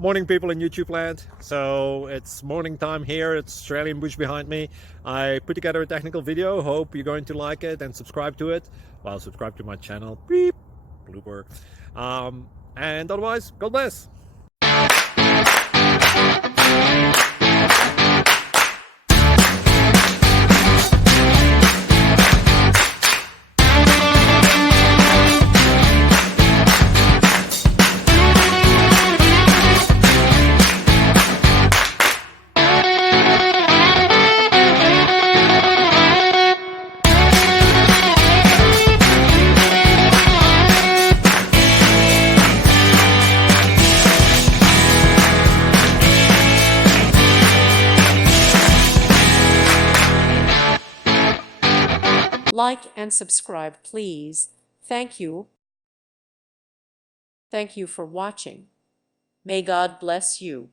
Morning, people in YouTube land. So it's morning time here. It's Australian bush behind me. I put together a technical video. Hope you're going to like it and subscribe to it. Well, subscribe to my channel. Beep. Blooper. And otherwise, God bless. Like and subscribe, please. Thank you. Thank you for watching. May God bless you.